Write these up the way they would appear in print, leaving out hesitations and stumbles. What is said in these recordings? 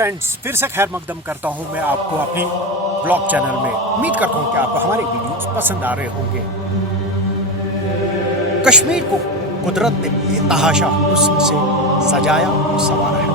Friends, फिर से खैर मकदम करता हूं मैं आपको अपनी ब्लॉग चैनल में। उम्मीद करता हूं कि आपको हमारे वीडियोस पसंद आ रहे होंगे। कश्मीर को कुदरत ने बेतहाशा हुस्न से सजाया और संवारा है,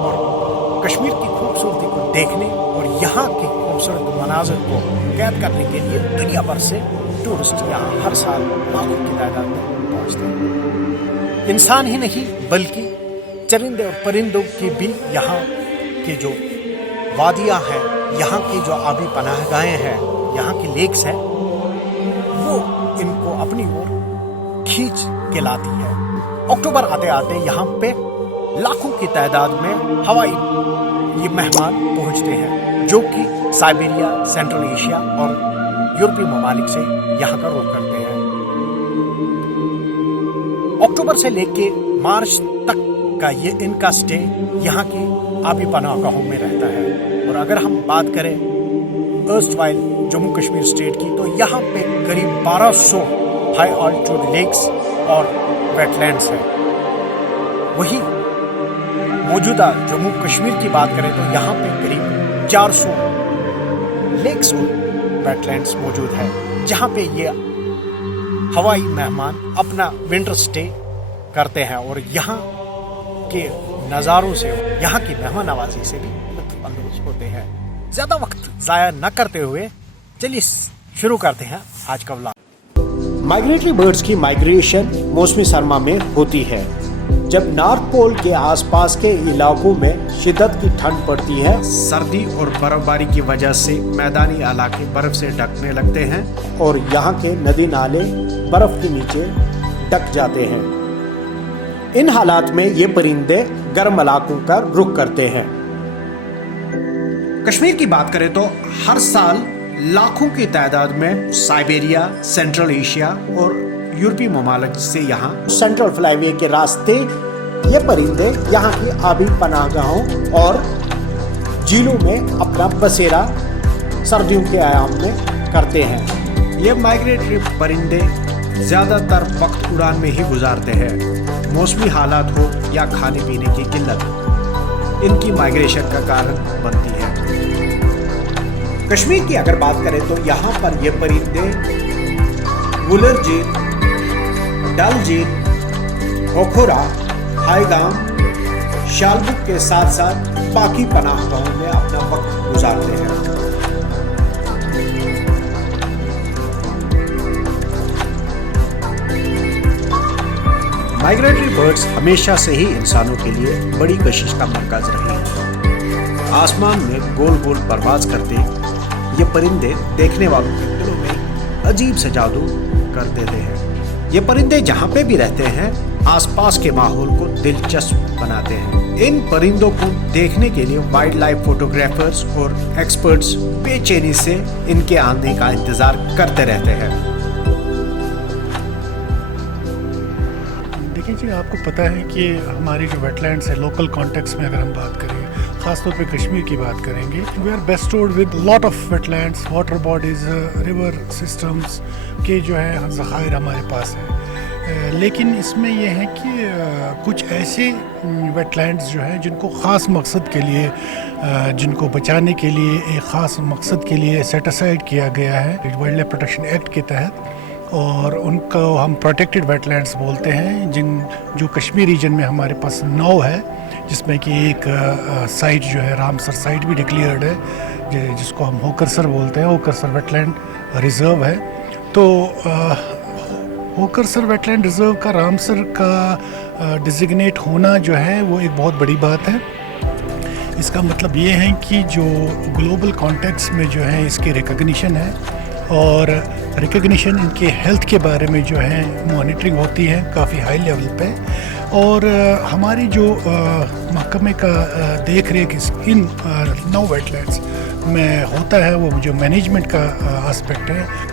और कश्मीर की खूबसूरती को देखने और यहाँ के खूबसूरत मनाज़िर को कैद करने के लिए दुनिया भर से टूरिस्ट यहाँ हर साल लाखों की तादाद में पहुँचते हैं। इंसान ही नहीं बल्कि चरिंदे और परिंदों की भी यहाँ के जो वादियाँ हैं, यहाँ की जो आबी पनाहगाहें हैं, यहाँ की लेक्स हैं, वो इनको अपनी ओर खींच के लाती है। अक्टूबर आते आते यहाँ पे लाखों की तादाद में हवाई ये मेहमान पहुँचते हैं, जो कि साइबेरिया, सेंट्रल एशिया और यूरोपीय ममालिक से यहाँ का रुख करते हैं। अक्टूबर से लेके मार्च तक का ये इनका स्टे यहाँ की आबी पनाहगाहों में रहता है। और अगर हम बात करें अर्स्टवाइल जम्मू कश्मीर स्टेट की, तो यहाँ पे करीब 1200 हाई ऑल्टीट्यूड लेक्स और वेटलैंड्स हैं। वही मौजूदा जम्मू कश्मीर की बात करें तो यहाँ पे करीब 400 लेक्स और वेटलैंड्स मौजूद है, जहाँ पे ये हवाई मेहमान अपना विंटर स्टे करते हैं और यहाँ के नज़ारों से, यहाँ की मेहमान नवाजी से भी लुत्फ़ अंदोज़ होते हैं। ज़्यादा वक्त ज़ाया न करते हुए चलिए शुरू करते हैं आज का व्लॉग। माइग्रेटरी बर्ड्स की माइग्रेशन मौसमी सरमा में होती है, जब नॉर्थ पोल के आसपास के इलाकों में शिद्दत की ठंड पड़ती है। सर्दी और बर्फबारी की वजह से मैदानी इलाके बर्फ से ढकने लगते हैं और यहाँ के नदी नाले बर्फ के नीचे ढक जाते हैं। इन हालात में ये परिंदे गर्म इलाकों का रुख करते हैं। कश्मीर की बात करें तो हर साल लाखों की तादाद में साइबेरिया, सेंट्रल एशिया और यूरोपीय ममालिक से यहाँ सेंट्रल फ्लाईवे के रास्ते ये परिंदे यहाँ की आबी पनाहगाहों और झीलों में अपना बसेरा सर्दियों के आयाम में करते हैं। ये माइग्रेटरी परिंदे ज़्यादातर वक्त उड़ान में ही गुजारते हैं। मौसमी हालात हो या खाने पीने की किल्लत इनकी माइग्रेशन का कारण बनती है। कश्मीर की अगर बात करें तो यहाँ पर ये परिंदे वुलर झील, डल झील, खोखोरा, हाईगाम, शालबुक के साथ साथ बाकी पनाहगाहों में अपना वक्त गुजारते हैं। माइग्रेटरी बर्ड्स हमेशा से ही इंसानों के लिए बड़ी कशिश का मरकज रही है। आसमान में गोल गोल परवाज करते ये परिंदे देखने वालों के दिलों में अजीब से जादू कर देते हैं। ये परिंदे जहाँ पे भी रहते हैं, आसपास के माहौल को दिलचस्प बनाते हैं। इन परिंदों को देखने के लिए वाइल्ड लाइफ फोटोग्राफर्स और एक्सपर्ट्स बेचैनी से इनके आने का इंतजार करते रहते हैं। देखिए जी, आपको पता है कि हमारी जो वेटलैंड्स है, लोकल कॉन्टेक्स्ट में अगर हम बात करें, ख़ासतौर पे कश्मीर की बात करेंगे, we are bestowed with lot of wetlands, water bodies, river systems के जो है ज़खायर हमारे पास है। लेकिन इसमें यह है कि कुछ ऐसे वेटलैंड्स जो हैं जिनको ख़ास मकसद के लिए, जिनको बचाने के लिए एक ख़ास मकसद के लिए सेट असाइड किया गया है वाइल्ड लाइफ प्रोटेक्शन एक्ट के तहत, और उनको हम प्रोटेक्टेड वेटलैंड्स बोलते हैं। जो कश्मीर रीजन में हमारे पास 9 है, जिसमें कि एक साइट जो है रामसर साइट भी डिक्लेयर्ड है, जिसको हम होकरसर बोलते हैं, होकरसर वेटलैंड रिज़र्व है। तो होकरसर वेटलैंड रिज़र्व का रामसर का डिजिग्नेट होना जो है वो एक बहुत बड़ी बात है। इसका मतलब ये है कि जो ग्लोबल कॉन्टेक्स्ट में जो है इसकी रिकग्निशन है, और रिकग्निशन इनके हेल्थ के बारे में जो है मॉनिटरिंग होती है काफ़ी हाई लेवल पे, और हमारी जो महकमे का देख रेख इन 9 वेटलैंड्स में होता है, वो जो मैनेजमेंट का एस्पेक्ट है।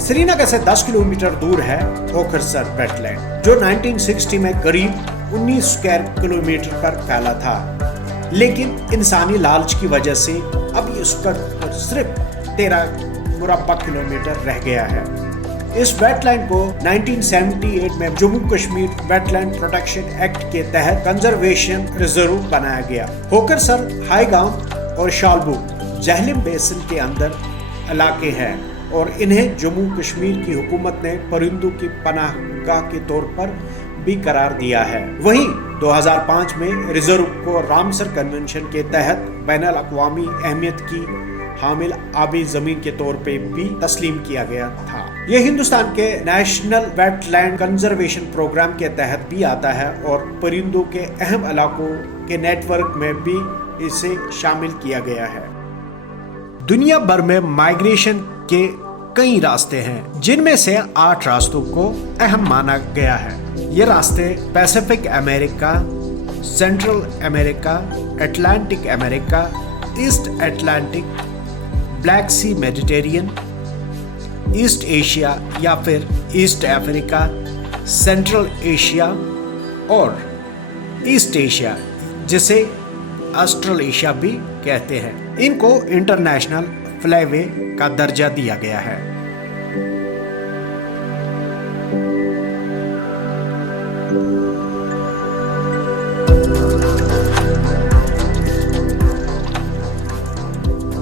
श्रीनगर से 10 किलोमीटर दूर है होकरसर वेटलैंड, जो 1960 में करीब 19 स्क्वायर किलोमीटर पर फैला था, लेकिन इंसानी लालच की वजह से अब इसका सिर्फ 13 मुरब्बा किलोमीटर रह गया है। इस वेटलैंड को 1978 में Jammu Kashmir wetland protection act के तहत कंजर्वेशन रिजर्व बनाया गया। होकरसर, हाईगांव और शालबू जहलिम बेसिन के अंदर इलाके हैं और इन्हें जम्मू कश्मीर की हुकूमत ने परिंदों की पनाहगाह के तौर पर भी करार दिया है। वहीं 2005 में रिजर्व को रामसर कन्वेंशन के तहत बैनुल अक़वामी अहमियत की हामिल आबी जमीन के तौर पे भी तस्लीम किया गया था। ये हिंदुस्तान के नेशनल वेटलैंड कंजर्वेशन प्रोग्राम के तहत भी आता है और परिंदों के अहम इलाकों के नेटवर्क में भी इसे शामिल किया गया है। दुनिया भर में माइग्रेशन के कई रास्ते हैं, जिनमें से 8 रास्तों को अहम माना गया है। ये रास्ते Pacific America, Central America, Atlantic America, East Atlantic, Black Sea Mediterranean, East Asia या फिर ईस्ट अफ्रीका, सेंट्रल एशिया और ईस्ट एशिया, जिसे ऑस्ट्रल एशिया भी कहते हैं। इनको इंटरनेशनल फ्लाईवे का दर्जा दिया गया है।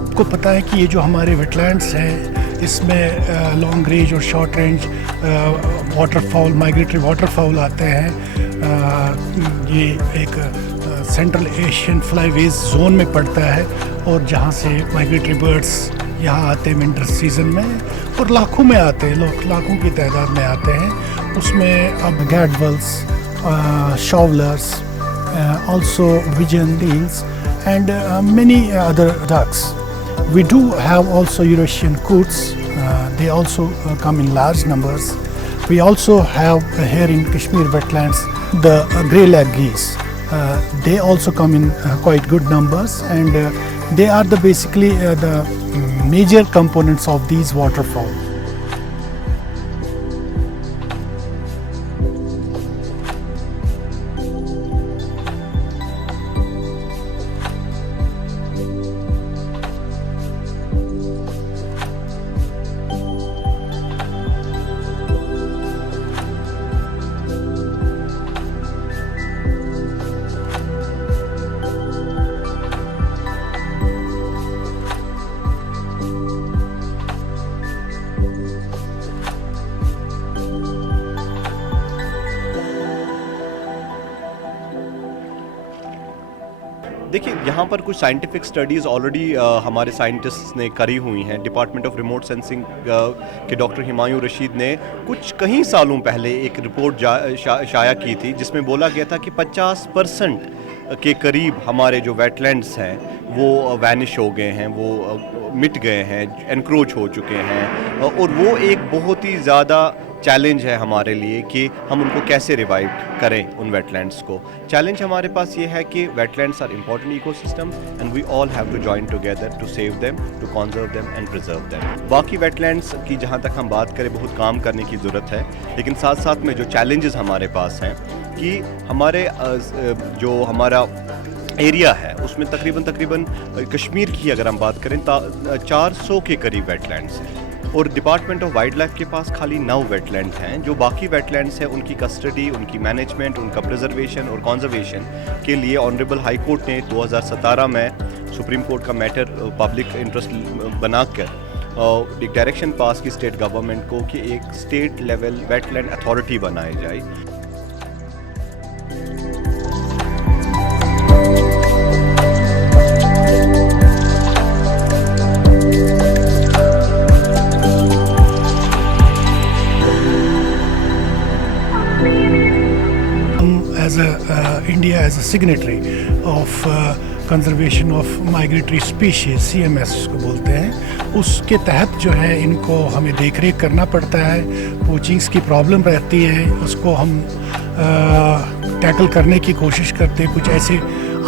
आपको पता है कि ये जो हमारे वेटलैंड्स हैं, इसमें लॉन्ग रेंज और short range waterfall, migratory waterfall आते हैं। ये एक सेंट्रल एशियन फ्लाईवेज जोन में पड़ता है और जहाँ से माइग्रेटरी बर्ड्स यहाँ आते हैं विंटर सीजन में और लाखों में आते हैं, लाखों की तादाद में आते हैं। उसमें अब गैडवल्स, शावलर्स, also pigeon eels and many other ducks. We do have also Eurasian coots. They also come in large numbers. We also have here in Kashmir wetlands the grey lag geese. They also come in quite good numbers, and they are basically the major components of these waterfalls. देखिए, यहाँ पर कुछ scientific studies already हमारे scientists ने करी हुई हैं। Department of remote sensing के डॉक्टर हिमायूं रशीद ने कई सालों पहले एक रिपोर्ट शाया की थी, जिसमें बोला गया था कि 50% के करीब हमारे जो वेटलैंड्स हैं वो वैनिश हो गए हैं, वो मिट गए हैं, एनक्रोच हो चुके हैं, और वो एक बहुत ही ज़्यादा चैलेंज है हमारे लिए कि हम उनको कैसे रिवाइव करें उन वेटलैंड्स को। चैलेंज हमारे पास ये है कि wetlands are important ecosystem and we all have to join together to save them, to conserve them and preserve them. बाकी वेटलैंड्स की जहाँ तक हम बात करें, बहुत काम करने की ज़रूरत है, लेकिन साथ साथ में जो चैलेंजेस हमारे पास हैं कि हमारे जो हमारा एरिया है उसमें तकरीबन कश्मीर की अगर हम बात करें 400 के करीब वेटलैंड्स हैं, और डिपार्टमेंट ऑफ वाइल्ड लाइफ के पास खाली 9 वेटलैंड्स हैं। जो बाकी वेटलैंड्स हैं उनकी कस्टडी, उनकी मैनेजमेंट, उनका प्रिजर्वेशन और कंजर्वेशन के लिए ऑनरेबल हाई कोर्ट ने 2017 में सुप्रीम कोर्ट का मैटर पब्लिक इंटरेस्ट बनाकर एक डायरेक्शन पास की स्टेट गवर्नमेंट को कि एक स्टेट लेवल वेटलैंड अथॉरिटी बनाई जाए। India as a signatory of conservation of migratory species, CMS को बोलते हैं, उसके तहत जो है इनको हमें देख रेख करना पड़ता है। पोचिंग्स की प्रॉब्लम रहती है, उसको हम टैकल करने की कोशिश करते हैं। कुछ ऐसे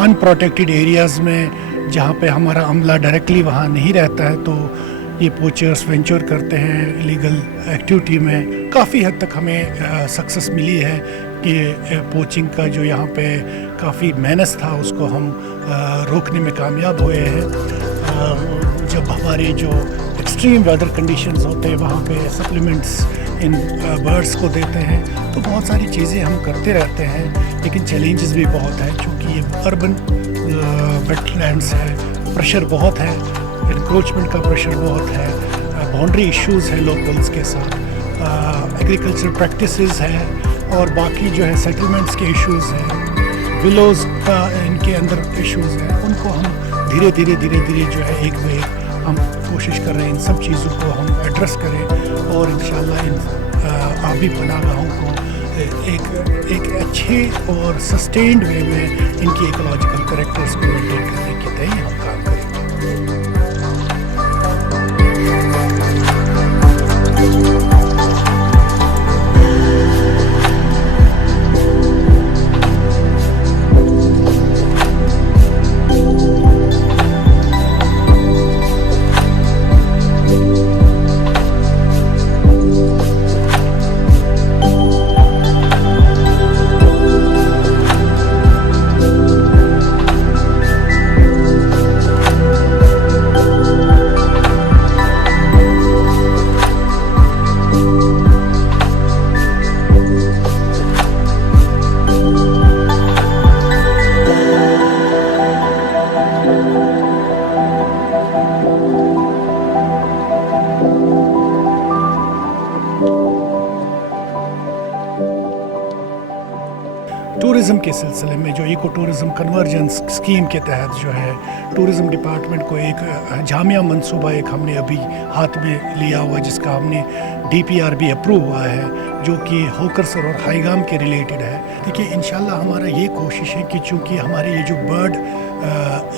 अनप्रोटेक्टेड एरियाज़ में जहाँ पे हमारा अमला डायरेक्टली वहाँ नहीं रहता है, तो ये पोचर्स वेंचर करते हैं इलीगल एक्टिविटी में। काफ़ी हद तक हमें सक्सेस मिली है कि पोचिंग का जो यहाँ पे काफ़ी मेहनत था उसको हम रोकने में कामयाब हुए हैं। जब हमारे जो ایکسٹریم ویدر کنڈیشنز ہوتے ہیں وہاں پہ سپلیمنٹس ان برڈس کو دیتے ہیں. تو بہت ساری چیزیں ہم کرتے رہتے ہیں, لیکن چیلنجز بھی بہت ہیں کیونکہ یہ اربن ویٹ لینڈس ہے, پریشر بہت ہے, انکروچمنٹ کا پریشر بہت ہے, باؤنڈری ایشوز ہیں لوکلز کے ساتھ, ایگریکلچر پریکٹسز ہیں, اور باقی جو ہے سیٹلمنٹس کے ایشوز ہیں, ولوز کا ان کے اندر ایشوز ہیں. ان کو ہم دھیرے دھیرے جو ہے ایک بے ایک ہم کوشش کر رہے ہیں ان سب چیزوں کو ہم ایڈریس کریں, اور انشاءاللہ ان آبی پناہ گاہوں کو ایک اچھے اور سسٹینڈ وے میں ان کی ایکولوجیکل کریکٹرز کو مینٹین کرنے کے تئیں ہم کام کریں گے. ٹورزم کے سلسلے میں جو ایکو ٹورزم کنورجنس اسکیم کے تحت جو ہے ٹورزم ڈپارٹمنٹ کو ایک جامعہ منصوبہ ایک ہم نے ابھی ہاتھ میں لیا ہوا, جس کا ہم نے DPR بھی اپروو ہوا ہے, جو کہ ہوکرسر اور ہائیگام کے ریلیٹڈ ہے. دیکھیے انشاءاللہ ہمارا یہ کوشش ہے کہ چونکہ ہمارے یہ جو برڈ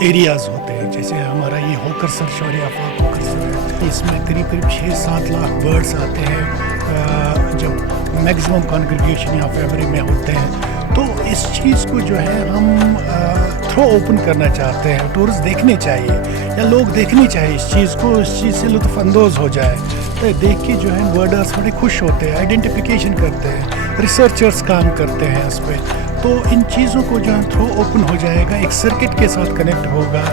ایریاز ہوتے ہیں, جیسے ہمارا یہ ہوکرسر شوریہ آفاق ہوکرسر ہے, اس میں قریب 6-7 لاکھ برڈس آتے ہیں جب میکسیمم کانگریگیشن یا فیبری میں ہوتے ہیں. تو اس چیز کو جو ہے ہم تھرو اوپن کرنا چاہتے ہیں, ٹورسٹ دیکھنے چاہیے یا لوگ دیکھنی چاہیے اس چیز کو, اس چیز سے لطف اندوز ہو جائے. تو دیکھ کے جو ہے برڈرس بڑے خوش ہوتے ہیں, آئیڈینٹیفیکیشن کرتے ہیں, ریسرچرز کام کرتے ہیں اس پہ. تو ان چیزوں کو جو ہے تھرو اوپن ہو جائے گا, ایک سرکٹ کے ساتھ کنیکٹ ہوگا.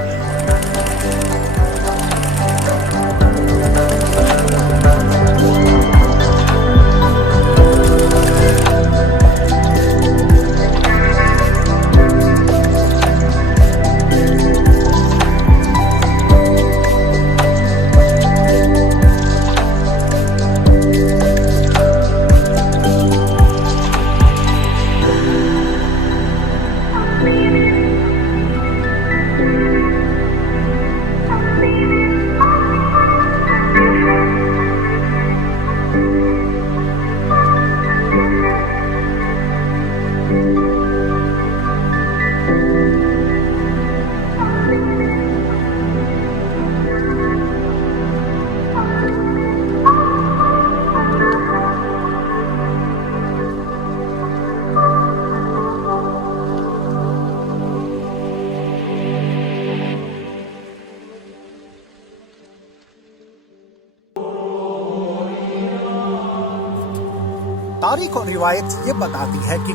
تاریخ اور روایت یہ بتاتی ہے کہ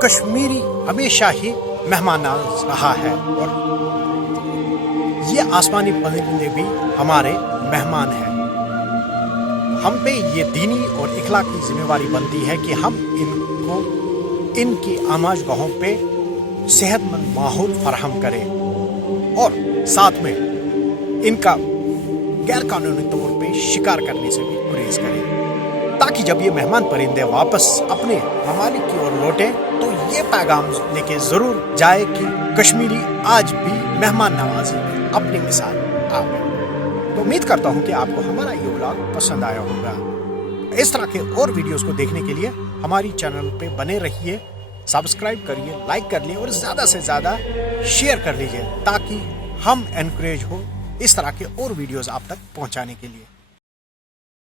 کشمیری ہمیشہ ہی مہمان نواز رہا ہے, اور یہ آسمانی پرندے بھی ہمارے مہمان ہیں. ہم پہ یہ دینی اور اخلاقی ذمہ داری بنتی ہے کہ ہم ان کو ان کی آماج گاہوں پہ صحت مند ماحول فراہم کریں, اور ساتھ میں ان کا غیر قانونی طور پہ شکار کرنے سے بھی گریز کریں, تاکہ جب یہ مہمان پرندے واپس اپنے ممالک کی اور لوٹیں تو یہ پیغام لے کے ضرور جائے کہ کشمیری آج بھی مہمان نوازی میں اپنی مثال آپ ہے. تو امید کرتا ہوں کہ آپ کو ہمارا یہ ولاگ پسند آیا ہوگا. اس طرح کے اور ویڈیوز کو دیکھنے کے لیے ہماری چینل پہ بنے رہیے, سبسکرائب کریے, لائک کر لیے اور زیادہ سے زیادہ شیئر کر لیجیے, تاکہ ہم انکریج ہو اس طرح کے اور ویڈیوز آپ تک پہنچانے کے لیے.